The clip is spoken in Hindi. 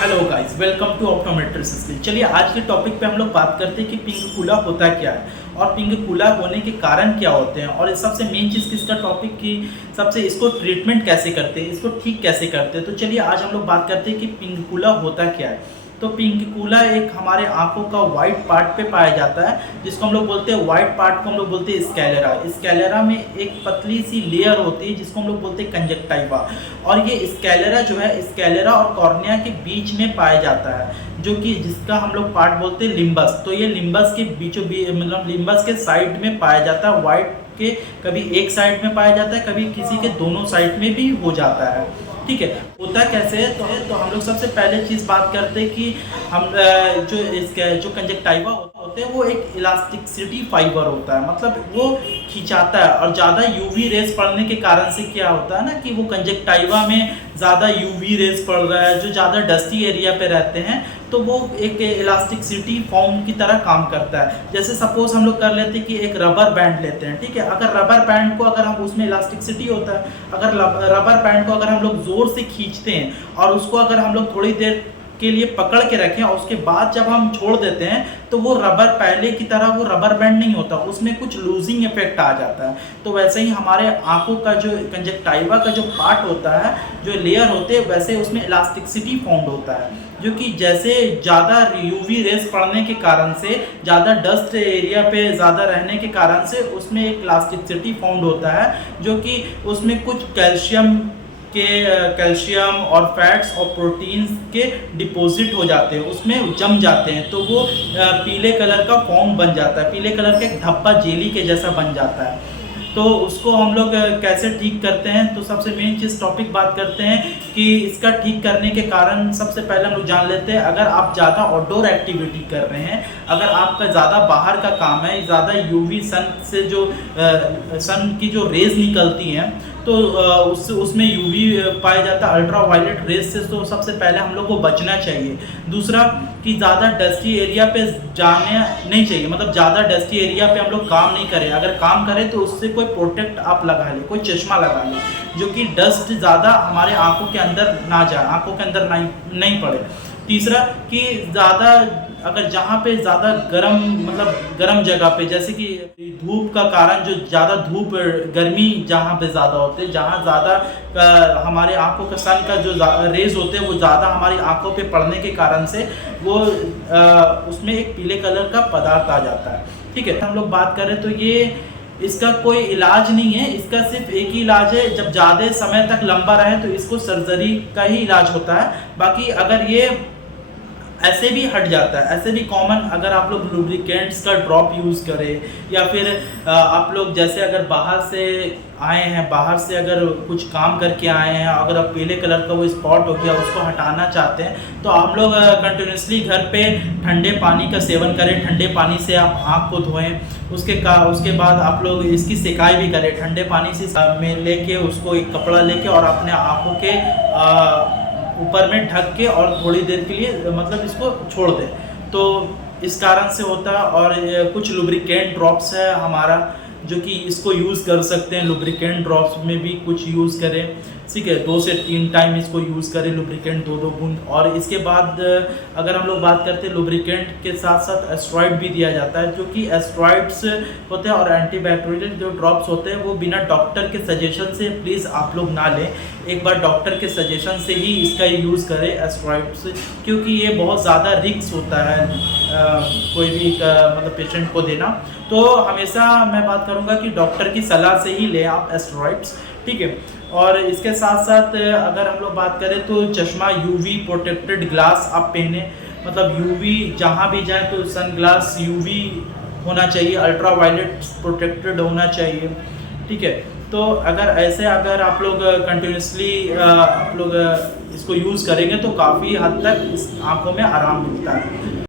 Hello guys, welcome to optometrist. चलिए आज के टॉपिक पे हम लोग बात करते हैं कि पिंक होता क्या है और पिंक होने के कारण क्या होते हैं, और सबसे मेन चीज़ किसका टॉपिक की सबसे इसको ट्रीटमेंट कैसे करते हैं, इसको ठीक कैसे करते हैं। तो चलिए आज हम लोग बात करते हैं कि पिंक होता क्या है। तो पिंक एक हमारे आंखों का वाइट पार्ट पे पाया जाता है, जिसको हम लोग बोलते हैं वाइट पार्ट को हम लोग बोलते हैं स्कैलेरा। स्कैलेरा में एक पतली सी लेयर होती है जिसको हम लोग बोलते हैं कंजक्टाइवा, और ये स्कैलेरा जो है स्कैलेरा और कॉर्निया के बीच में पाया जाता है, जो कि जिसका हम लोग पार्ट बोलते हैं लिम्बस। तो ये लिम्बस के बीचों मतलब लिम्बस के साइड में पाया जाता है, वाइट के कभी एक साइड में पाया जाता है, कभी किसी के दोनों साइड में भी हो जाता है। ठीक है, होता कैसे है तो हम लोग सबसे पहले चीज़ बात करते हैं कि हम जो कंजक्टाइवा होते हैं वो एक इलास्टिसिटी फाइबर होता है, मतलब वो खिंचाता है। और ज़्यादा यूवी रेस पड़ने के कारण से क्या होता है ना कि वो कंजक्टाइवा में ज़्यादा यूवी रेस पड़ रहा है, जो ज़्यादा डस्टी एरिया पे रहते हैं तो वो एक इलास्टिसिटी फॉर्म की तरह काम करता है। जैसे सपोज हम लोग कर लेते हैं कि एक रबर बैंड लेते हैं, ठीक है। अगर रबर बैंड को अगर हम उसमें इलास्टिसिटी होता है, अगर रबर बैंड को अगर हम लोग ज़ोर से खींचते हैं और उसको अगर हम लोग थोड़ी देर के लिए पकड़ के रखें और उसके बाद जब हम छोड़ देते हैं तो वो रबर पहले की तरह वो रबर बैंड नहीं होता, उसमें कुछ लूजिंग इफेक्ट आ जाता है। तो वैसे ही हमारे आंखों का जो कंजक्टाइवा का जो पार्ट होता है, जो लेयर होते हैं, वैसे उसमें इलास्टिसिटी फाउंड होता है, जो कि जैसे ज़्यादा यूवी रेस पड़ने के कारण से, ज़्यादा डस्ट एरिया पे ज़्यादा रहने के कारण से उसमें एक इलास्टिसिटी फाउंड होता है, जो कि उसमें कुछ कैल्शियम और फैट्स और प्रोटीन्स के डिपॉजिट हो जाते हैं, उसमें जम जाते हैं। तो वो पीले कलर का फॉर्म बन जाता है, पीले कलर का एक धब्बा जेली के जैसा बन जाता है। तो उसको हम लोग कैसे ठीक करते हैं, तो सबसे मेन चीज़ टॉपिक बात करते हैं कि इसका ठीक करने के कारण सबसे पहले हम लोग जान लेते हैं। अगर आप ज़्यादा आउटडोर एक्टिविटी कर रहे हैं, अगर आपका ज़्यादा बाहर का काम है, ज़्यादा यूवी सन से जो सन की जो रेज निकलती हैं तो उसमें यूवी पाया जाता है, अल्ट्रा वायलेट रेज से। तो सबसे पहले हम लोग को बचना चाहिए। दूसरा कि ज़्यादा डस्टी एरिया पे जाने नहीं चाहिए, मतलब ज़्यादा डस्टी एरिया पे हम लोग काम नहीं करें। अगर काम करें तो उससे कोई प्रोटेक्ट आप लगा लें, कोई चश्मा लगा लें, जो कि डस्ट ज़्यादा हमारे आंखों के अंदर ना जाए, आंखों के अंदर नहीं पड़े। तीसरा कि ज़्यादा अगर जहाँ पे ज़्यादा गर्म, मतलब गर्म जगह पे, जैसे कि धूप का कारण, जो ज़्यादा धूप गर्मी जहाँ पे ज़्यादा होते हैं, जहाँ ज़्यादा हमारे आंखों का सन का जो रेज होते हैं वो ज़्यादा हमारी आंखों पे पड़ने के कारण से वो उसमें एक पीले कलर का पदार्थ आ जाता है। ठीक है, हम लोग बात करें तो ये इसका कोई इलाज नहीं है, इसका सिर्फ एक ही इलाज है। जब ज़्यादा समय तक लंबा रहे तो इसको सर्जरी का ही इलाज होता है। बाकी अगर ये ऐसे भी हट जाता है, ऐसे भी कॉमन, अगर आप लोग लुब्रिकेंट्स का ड्रॉप यूज़ करें, या फिर आप लोग जैसे अगर बाहर से आए हैं, बाहर से अगर कुछ काम करके आए हैं, अगर आप पीले कलर का वो स्पॉट हो गया उसको हटाना चाहते हैं, तो आप लोग कंटिन्यूसली घर पे ठंडे पानी का सेवन करें। ठंडे पानी से आप आँख को धोएं, उसके बाद आप लोग इसकी सिकाई भी करें ठंडे पानी से में लेके, उसको एक कपड़ा लेके और अपने आँखों के ऊपर में ढक के और थोड़ी देर के लिए मतलब इसको छोड़ दें। तो इस कारण से होता है। और कुछ लुब्रिकेंट ड्रॉप्स है हमारा, जो कि इसको यूज़ कर सकते हैं। लुब्रिकेंट ड्रॉप्स में भी कुछ यूज़ करें, ठीक है, 2 से 3 टाइम इसको यूज़ करें, लुब्रिकेंट 2-2 बूंद। और इसके बाद अगर हम लोग बात करते हैं, लुब्रिकेंट के साथ साथ एस्ट्रॉइड भी दिया जाता है, जो कि एस्ट्रॉइड्स होते हैं और एंटीबैक्टीरियल जो ड्रॉप्स होते हैं वो बिना डॉक्टर के सजेशन से प्लीज़ आप लोग ना लें। एक बार डॉक्टर के सजेशन से ही इसका यूज़ करें एस्ट्रॉइड्स, क्योंकि ये बहुत ज़्यादा रिस्क होता है कोई भी मतलब पेशेंट को देना। तो हमेशा मैं बात करूँगा कि डॉक्टर की सलाह से ही लें आप एस्ट्रॉइड्स, ठीक है। और इसके साथ साथ अगर हम लोग बात करें तो चश्मा, यूवी प्रोटेक्टेड ग्लास आप पहने, मतलब यूवी जहाँ भी जाए तो सन ग्लास यूवी होना चाहिए, अल्ट्रा वायलेट प्रोटेक्टेड होना चाहिए, ठीक है। तो अगर आप लोग कंटिन्यूसली आप लोग इसको यूज़ करेंगे तो काफ़ी हद तक इस आँखों में आराम मिलता है।